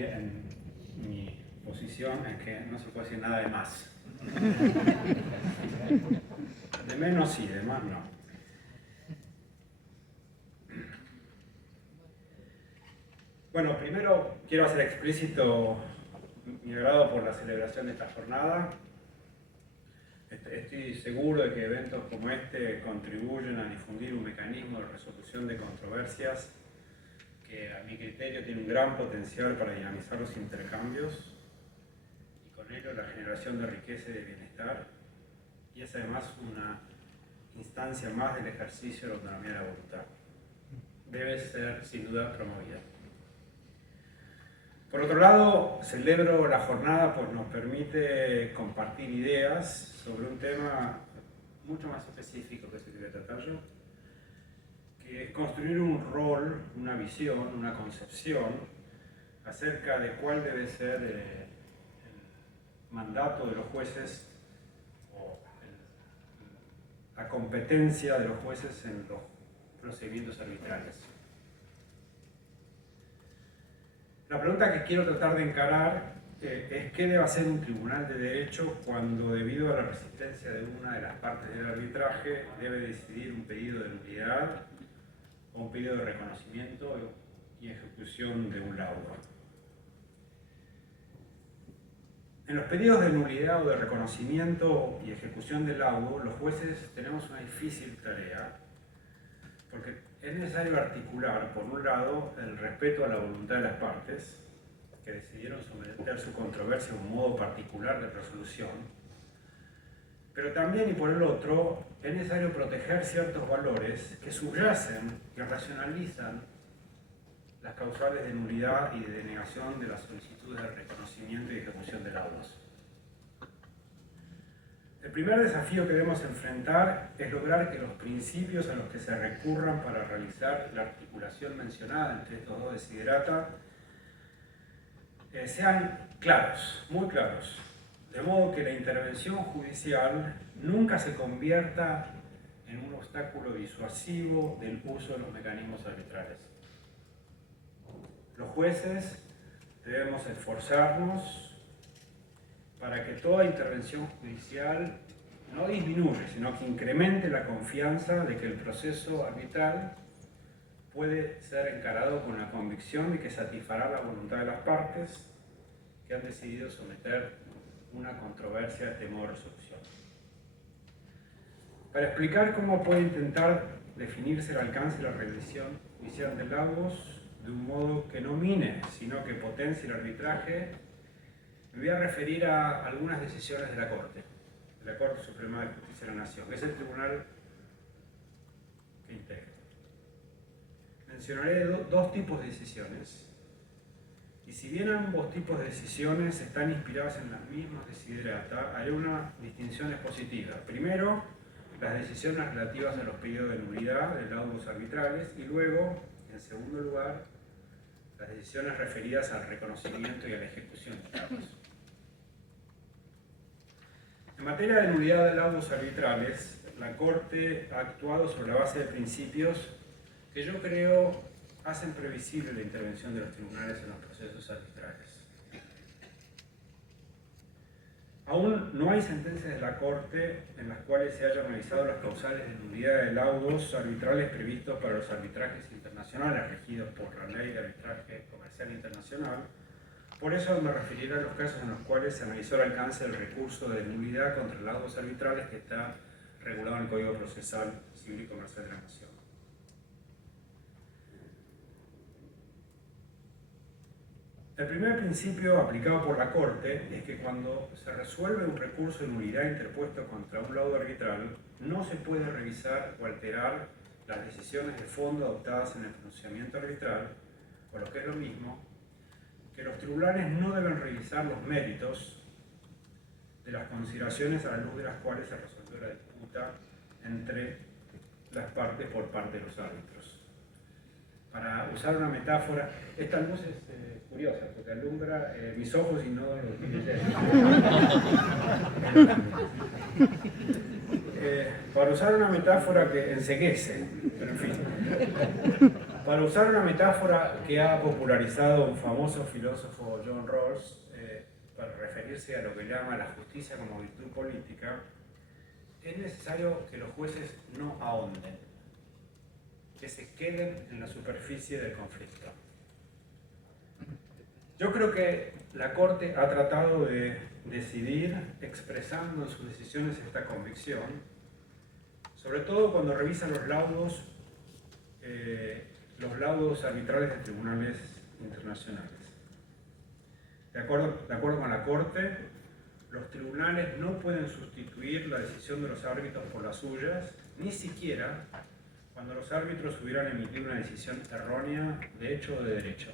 en mi posición en que no se puede decir nada de más. De menos sí, de más no. Bueno, primero quiero hacer explícito mi agrado por la celebración de esta jornada. Estoy seguro de que eventos como este contribuyen a difundir un mecanismo de resolución de controversias que a mi criterio tiene un gran potencial para dinamizar los intercambios y con ello la generación de riqueza y de bienestar, y es además una instancia más del ejercicio de la autonomía de la voluntad. Debe ser sin duda promovida. Por otro lado, celebro la jornada pues nos permite compartir ideas sobre un tema mucho más específico que se quiere tratar yo, que es construir un rol, una visión, una concepción acerca de cuál debe ser el mandato de los jueces o la competencia de los jueces en los procedimientos arbitrales. La pregunta que quiero tratar de encarar es qué debe hacer un tribunal de derecho cuando, debido a la resistencia de una de las partes del arbitraje, debe decidir un pedido de nulidad o un pedido de reconocimiento y ejecución de un laudo. En los pedidos de nulidad o de reconocimiento y ejecución del laudo, los jueces tenemos una difícil tarea, porque es necesario articular, por un lado, el respeto a la voluntad de las partes, que decidieron someter su controversia a un modo particular de resolución, pero también, y por el otro, es necesario proteger ciertos valores que subyacen y racionalizan las causales de nulidad y de denegación de las solicitudes de reconocimiento y ejecución de laudos. El primer desafío que debemos enfrentar es lograr que los principios a los que se recurran para realizar la articulación mencionada entre estos dos desiderata sean claros, muy claros, de modo que la intervención judicial nunca se convierta en un obstáculo disuasivo del uso de los mecanismos arbitrales. Los jueces debemos esforzarnos para que toda intervención judicial no disminuya, sino que incremente la confianza de que el proceso arbitral puede ser encarado con la convicción de que satisfará la voluntad de las partes que han decidido someter una controversia de temor o resolución. Para explicar cómo puede intentar definirse el alcance de la revisión judicial de laudos de un modo que no mine, sino que potencie el arbitraje, me voy a referir a algunas decisiones de la Corte Suprema de Justicia de la Nación, que es el tribunal que integra. Mencionaré dos tipos de decisiones, y si bien ambos tipos de decisiones están inspiradas en las mismas desiderata, haré una distinción expositiva. Primero, las decisiones relativas a los pedidos de nulidad de laudos arbitrales, y luego, en segundo lugar, las decisiones referidas al reconocimiento y a la ejecución de laudos. En materia de nulidad de laudos arbitrales, la Corte ha actuado sobre la base de principios que yo creo hacen previsible la intervención de los tribunales en los procesos arbitrales. Aún no hay sentencias de la Corte en las cuales se hayan analizado las causales de nulidad de laudos arbitrales previstos para los arbitrajes internacionales regidos por la Ley de Arbitraje Comercial Internacional. Por eso me referiré a los casos en los cuales se analizó el alcance del recurso de nulidad contra laudos arbitrales que está regulado en el Código Procesal Civil y Comercial de la Nación. El primer principio aplicado por la Corte es que cuando se resuelve un recurso de nulidad interpuesto contra un laudo arbitral, no se puede revisar o alterar las decisiones de fondo adoptadas en el pronunciamiento arbitral, o lo que es lo mismo, que los tribunales no deben revisar los méritos de las consideraciones a la luz de las cuales se resolvió la disputa entre las partes por parte de los árbitros. Para usar una metáfora, esta luz es curiosa porque alumbra mis ojos y no los billetes. Para usar una metáfora que enceguece, pero en fin. Para usar una metáfora que ha popularizado un famoso filósofo, John Rawls, para referirse a lo que llama la justicia como virtud política, es necesario que los jueces no ahonden, que se queden en la superficie del conflicto. Yo creo que la Corte ha tratado de decidir, expresando en sus decisiones esta convicción, sobre todo cuando revisa los laudos arbitrales de tribunales internacionales. De acuerdo con la Corte, los tribunales no pueden sustituir la decisión de los árbitros por las suyas, ni siquiera cuando los árbitros hubieran emitido una decisión errónea de hecho o de derecho.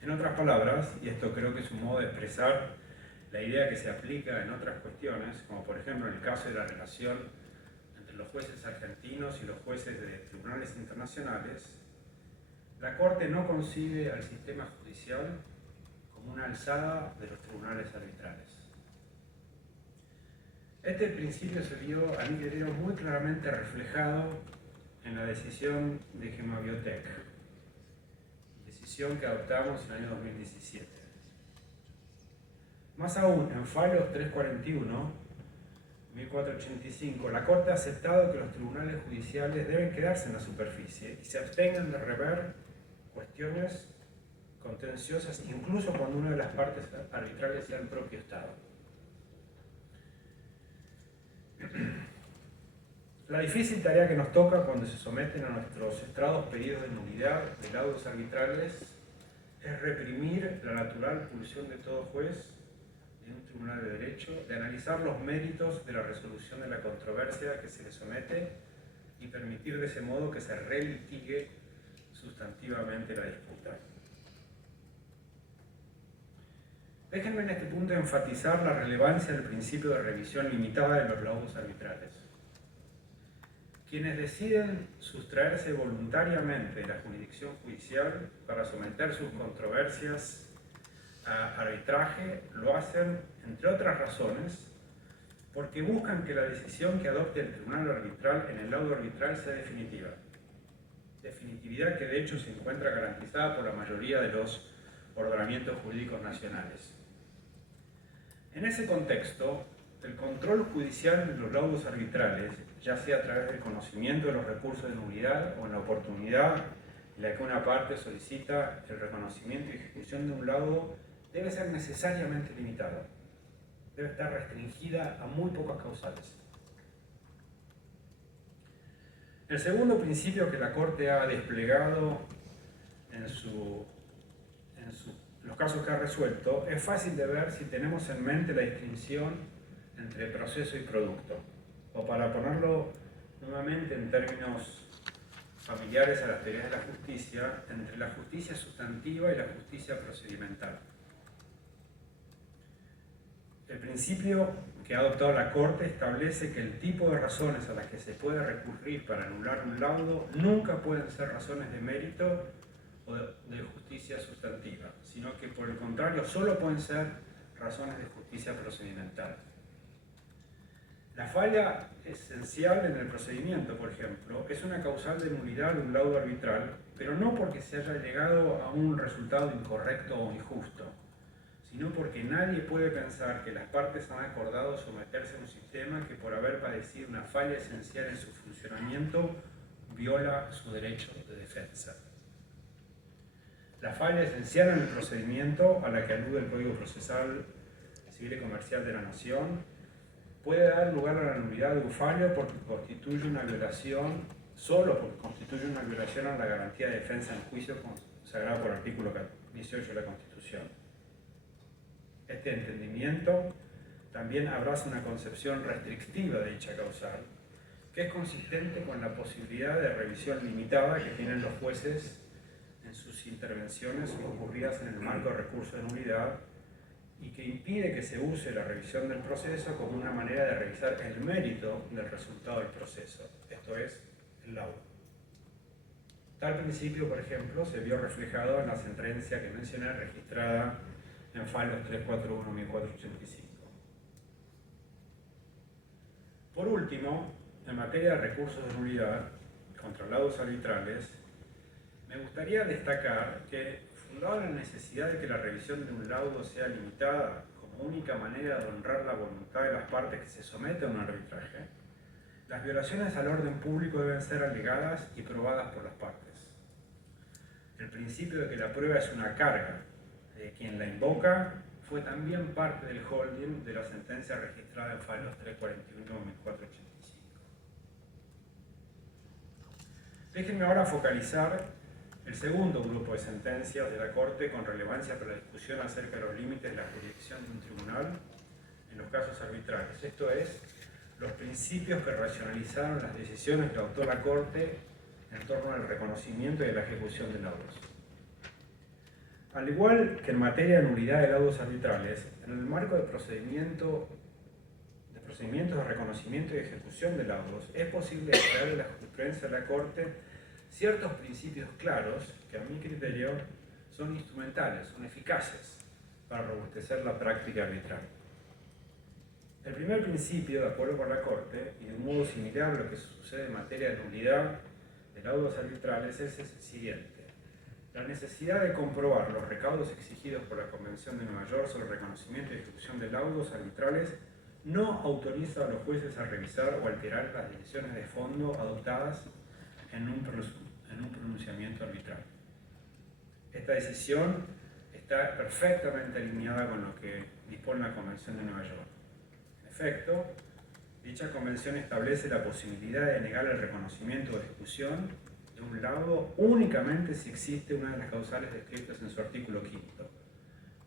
En otras palabras, y esto creo que es un modo de expresar la idea que se aplica en otras cuestiones, como por ejemplo en el caso de la relación entre los jueces argentinos y los jueces de tribunales internacionales, la Corte no concibe al sistema judicial como una alzada de los tribunales arbitrales. Este principio se vio, a mi criterio, muy claramente reflejado en la decisión de Gemayotec, decisión que adoptamos en el año 2017. Más aún, en fallos 341, 1485, la Corte ha aceptado que los tribunales judiciales deben quedarse en la superficie y se abstengan de rever cuestiones contenciosas, incluso cuando una de las partes arbitrales sea el propio Estado. La difícil tarea que nos toca cuando se someten a nuestros estrados pedidos de nulidad de laudos arbitrales es reprimir la natural pulsión de todo juez de un tribunal de derecho de analizar los méritos de la resolución de la controversia que se le somete y permitir de ese modo que se relitigue sustantivamente la disputa. Déjenme en este punto enfatizar la relevancia del principio de revisión limitada de los laudos arbitrales. Quienes deciden sustraerse voluntariamente de la jurisdicción judicial para someter sus controversias a arbitraje lo hacen, entre otras razones, porque buscan que la decisión que adopte el tribunal arbitral en el laudo arbitral sea definitiva. Definitividad que de hecho se encuentra garantizada por la mayoría de los ordenamientos jurídicos nacionales. En ese contexto, el control judicial de los laudos arbitrales, ya sea a través del conocimiento de los recursos de nulidad o en la oportunidad en la que una parte solicita el reconocimiento y ejecución de un laudo, debe ser necesariamente limitado. Debe estar restringida a muy pocas causales. El segundo principio que la Corte ha desplegado en los casos que ha resuelto es fácil de ver si tenemos en mente la distinción entre proceso y producto. O para ponerlo nuevamente en términos familiares a las teorías de la justicia, entre la justicia sustantiva y la justicia procedimental. El principio que ha adoptado la Corte establece que el tipo de razones a las que se puede recurrir para anular un laudo nunca pueden ser razones de mérito o de justicia sustantiva, sino que por el contrario solo pueden ser razones de justicia procedimental. La falla esencial en el procedimiento, por ejemplo, es una causal de nulidad de un laudo arbitral, pero no porque se haya llegado a un resultado incorrecto o injusto, sino porque nadie puede pensar que las partes han acordado someterse a un sistema que por haber padecido una falla esencial en su funcionamiento viola su derecho de defensa. La falla esencial en el procedimiento a la que alude el Código Procesal Civil y Comercial de la Nación puede dar lugar a la nulidad de un fallo porque constituye una violación, solo porque constituye una violación a la garantía de defensa en juicio consagrada por el artículo 18 de la Constitución. Este entendimiento también abraza una concepción restrictiva de dicha causal, que es consistente con la posibilidad de revisión limitada que tienen los jueces en sus intervenciones ocurridas en el marco de recurso de nulidad y que impide que se use la revisión del proceso como una manera de revisar el mérito del resultado del proceso, esto es, el laudo. Tal principio, por ejemplo, se vio reflejado en la sentencia que mencioné registrada en fallos 341-1485. Por último, en materia de recursos de nulidad, contra laudos arbitrales, me gustaría destacar que, fundado en la necesidad de que la revisión de un laudo sea limitada como única manera de honrar la voluntad de las partes que se someten a un arbitraje, las violaciones al orden público deben ser alegadas y probadas por las partes. El principio de que la prueba es una carga de quien la invoca fue también parte del holding de la sentencia registrada en Falos 341-1485. Déjenme ahora focalizar el segundo grupo de sentencias de la Corte con relevancia para la discusión acerca de los límites de la jurisdicción de un tribunal en los casos arbitrales. Esto es, los principios que racionalizaron las decisiones que adoptó la Corte en torno al reconocimiento y a la ejecución de laudos. Al igual que en materia de nulidad de laudos arbitrales, en el marco de procedimientos de reconocimiento y ejecución de laudos, es posible extraer de la jurisprudencia de la Corte ciertos principios claros que, a mi criterio, son instrumentales, son eficaces para robustecer la práctica arbitral. El primer principio, de acuerdo con la Corte, y de un modo similar a lo que sucede en materia de nulidad de laudos arbitrales, es el siguiente. La necesidad de comprobar los recaudos exigidos por la Convención de Nueva York sobre el reconocimiento y ejecución de laudos arbitrales no autoriza a los jueces a revisar o alterar las decisiones de fondo adoptadas en un pronunciamiento arbitral. Esta decisión está perfectamente alineada con lo que dispone la Convención de Nueva York. En efecto, dicha convención establece la posibilidad de negar el reconocimiento o ejecución de un laudo únicamente si existe una de las causales descritas en su artículo 5,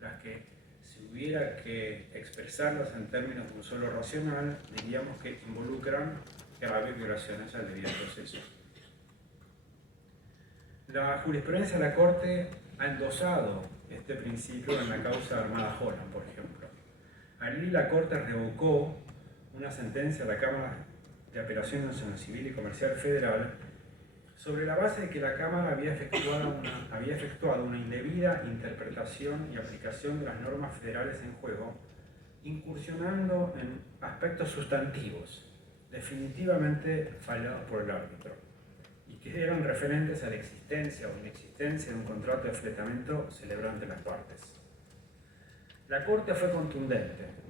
las que, si hubiera que expresarlas en términos de un solo racional, diríamos que involucran graves violaciones al debido proceso. La jurisprudencia de la Corte ha endosado este principio en la causa Armada Holland, por ejemplo. Allí la Corte revocó una sentencia de la Cámara de Apelación Nacional Civil y Comercial Federal sobre la base de que la Cámara había efectuado una indebida interpretación y aplicación de las normas federales en juego, incursionando en aspectos sustantivos, definitivamente fallados por el árbitro, y que eran referentes a la existencia o inexistencia de un contrato de fletamento celebrado entre las partes. La Corte fue contundente.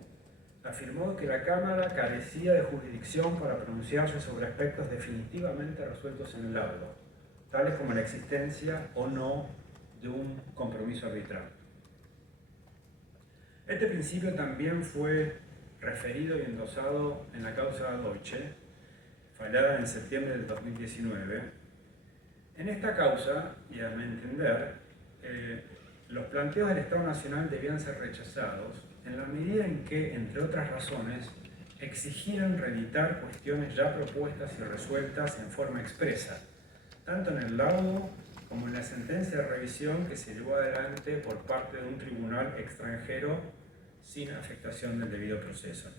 Afirmó que la Cámara carecía de jurisdicción para pronunciarse sobre aspectos definitivamente resueltos en el laudo, tales como la existencia o no de un compromiso arbitral. Este principio también fue referido y endosado en la causa Deutsche, fallada en septiembre del 2019. En esta causa, y a mi entender, los planteos del Estado Nacional debían ser rechazados en la medida en que, entre otras razones, exigieran reeditar cuestiones ya propuestas y resueltas en forma expresa, tanto en el laudo como en la sentencia de revisión que se llevó adelante por parte de un tribunal extranjero sin afectación del debido proceso.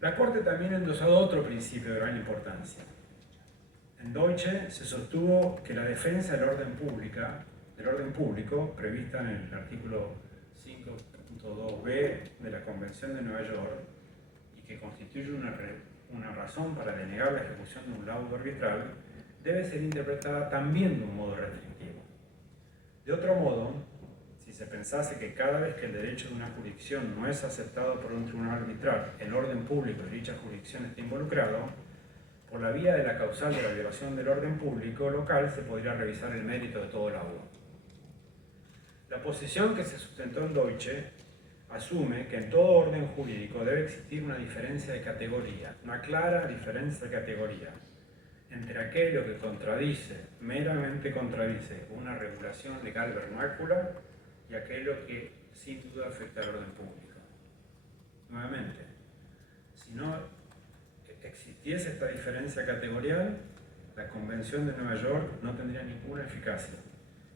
La Corte también ha endosado otro principio de gran importancia. En Deutsche se sostuvo que la defensa del orden público, prevista en el artículo 5.2b de la Convención de Nueva York, y que constituye una razón para denegar la ejecución de un laudo arbitral, debe ser interpretada también de un modo restrictivo. De otro modo, si se pensase que cada vez que el derecho de una jurisdicción no es aceptado por un tribunal arbitral, el orden público de dicha jurisdicción está involucrado, por la vía de la causal de la violación del orden público local se podría revisar el mérito de todo laudo. La posición que se sustentó en Deutsche asume que en todo orden jurídico debe existir una diferencia de categoría, una clara diferencia de categoría entre aquello que meramente contradice una regulación legal vernácula y aquello que sin duda afecta al orden público. Nuevamente, si no existiese esta diferencia categorial, la Convención de Nueva York no tendría ninguna eficacia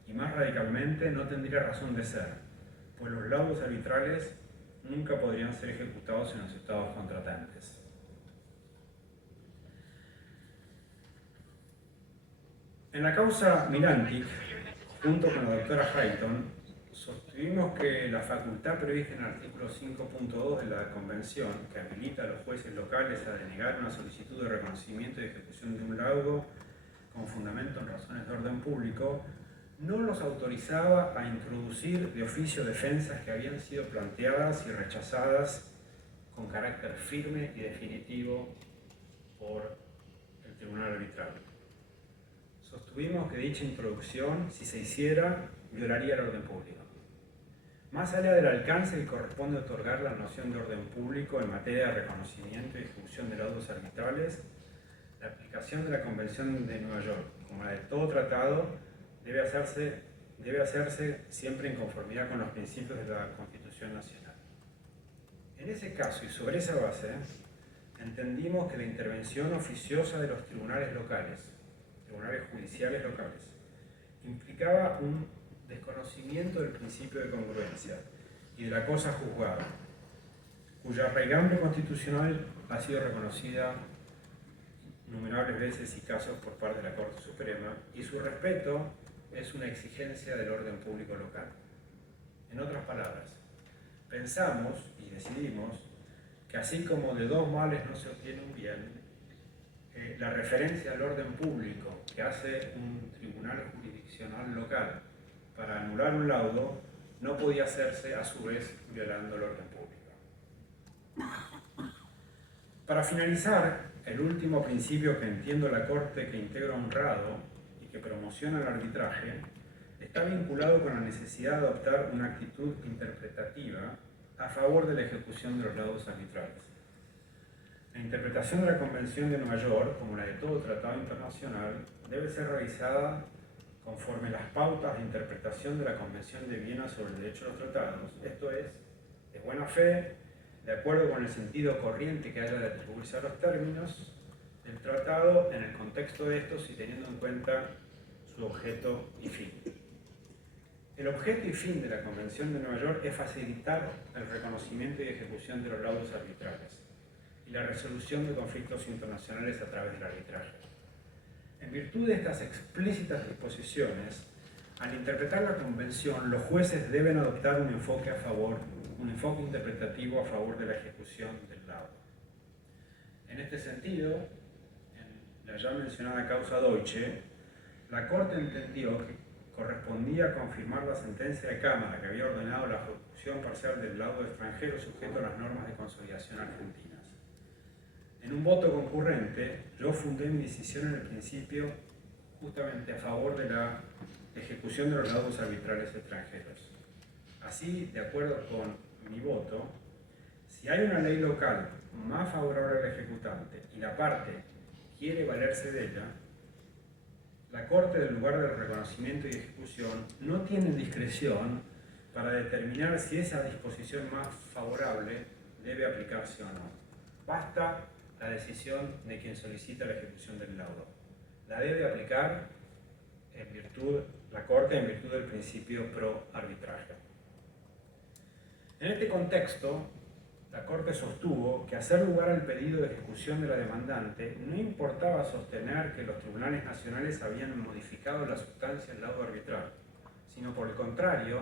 y, más radicalmente, no tendría razón de ser, pues los laudos arbitrales nunca podrían ser ejecutados en los estados contratantes. En la causa Milantic, junto con la doctora Hayton, Sostuvimos que la facultad prevista en el artículo 5.2 de la Convención, que habilita a los jueces locales a denegar una solicitud de reconocimiento y ejecución de un laudo con fundamento en razones de orden público, no los autorizaba a introducir de oficio defensas que habían sido planteadas y rechazadas con carácter firme y definitivo por el Tribunal Arbitral. Sostuvimos que dicha introducción, si se hiciera, violaría el orden público. Más allá del alcance que corresponde otorgar la noción de orden público en materia de reconocimiento y ejecución de laudos arbitrales, la aplicación de la Convención de Nueva York, como la de todo tratado, debe hacerse siempre en conformidad con los principios de la Constitución Nacional. En ese caso y sobre esa base, entendimos que la intervención oficiosa de los tribunales locales, tribunales judiciales locales, implicaba un desconocimiento del principio de congruencia y de la cosa juzgada, cuya raigambre constitucional ha sido reconocida innumerables veces y casos por parte de la Corte Suprema, y su respeto es una exigencia del orden público local. En otras palabras, pensamos y decidimos que así como de dos males no se obtiene un bien, la referencia al orden público que hace un tribunal jurisdiccional local para anular un laudo no podía hacerse a su vez violando el orden público. Para finalizar, el último principio que entiendo la Corte que integra honrado y que promociona el arbitraje está vinculado con la necesidad de adoptar una actitud interpretativa a favor de la ejecución de los laudos arbitrales. La interpretación de la Convención de Nueva York, como la de todo tratado internacional, debe ser realizada conforme las pautas de interpretación de la Convención de Viena sobre el derecho de los tratados, esto es, de buena fe, de acuerdo con el sentido corriente que haya de atribuirse a los términos del tratado en el contexto de estos y teniendo en cuenta su objeto y fin. El objeto y fin de la Convención de Nueva York es facilitar el reconocimiento y ejecución de los laudos arbitrales y la resolución de conflictos internacionales a través del arbitraje. En virtud de estas explícitas disposiciones, al interpretar la Convención, los jueces deben adoptar un enfoque interpretativo a favor de la ejecución del laudo. En este sentido, en la ya mencionada causa Deutsche, la Corte entendió que correspondía confirmar la sentencia de Cámara que había ordenado la ejecución parcial del laudo extranjero sujeto a las normas de consolidación argentinas. En un voto concurrente, yo fundé mi decisión en el principio justamente a favor de la ejecución de los laudos arbitrales extranjeros. Así, de acuerdo con mi voto, si hay una ley local más favorable al ejecutante y la parte quiere valerse de ella, la Corte, del lugar del reconocimiento y ejecución, no tiene discreción para determinar si esa disposición más favorable debe aplicarse o no. Basta la decisión de quien solicita la ejecución del laudo. La debe aplicar la Corte en virtud del principio pro arbitraje. En este contexto, la Corte sostuvo que hacer lugar al pedido de ejecución de la demandante no importaba sostener que los tribunales nacionales habían modificado la sustancia del laudo arbitral, sino por el contrario,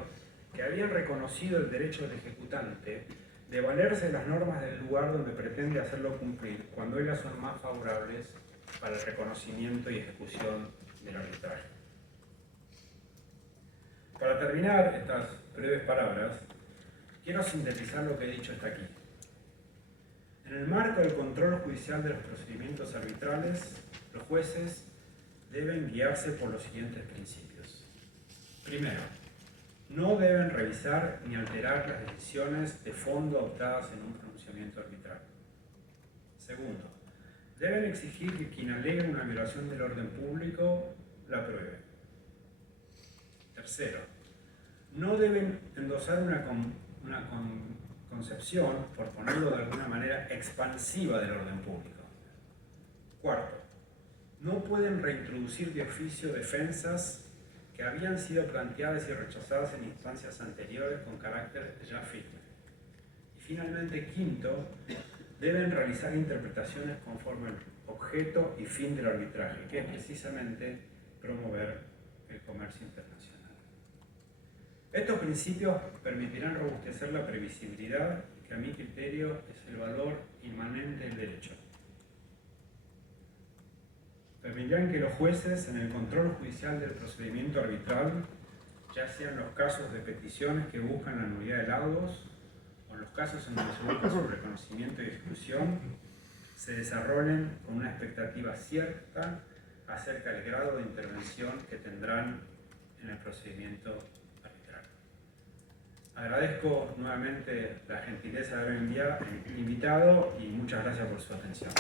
que habían reconocido el derecho del ejecutante de valerse de las normas del lugar donde pretende hacerlo cumplir cuando ellas son más favorables para el reconocimiento y ejecución del arbitraje. Para terminar estas breves palabras, quiero sintetizar lo que he dicho hasta aquí. En el marco del control judicial de los procedimientos arbitrales, los jueces deben guiarse por los siguientes principios. Primero, no deben revisar ni alterar las decisiones de fondo adoptadas en un pronunciamiento arbitral. Segundo, deben exigir que quien alegue una violación del orden público la pruebe. Tercero, no deben endosar una concepción, por ponerlo de alguna manera, expansiva del orden público. Cuarto, no pueden reintroducir de oficio defensas que habían sido planteadas y rechazadas en instancias anteriores con carácter ya firme. Y finalmente, quinto, deben realizar interpretaciones conforme al objeto y fin del arbitraje, que es precisamente promover el comercio internacional. Estos principios permitirán robustecer la previsibilidad, que a mi criterio es el valor inmanente del derecho. Permitirán que los jueces, en el control judicial del procedimiento arbitral, ya sean los casos de peticiones que buscan la nulidad de laudos o en los casos en donde se busca su reconocimiento y exclusión, se desarrollen con una expectativa cierta acerca del grado de intervención que tendrán en el procedimiento arbitral. Agradezco nuevamente la gentileza de haberme invitado y muchas gracias por su atención.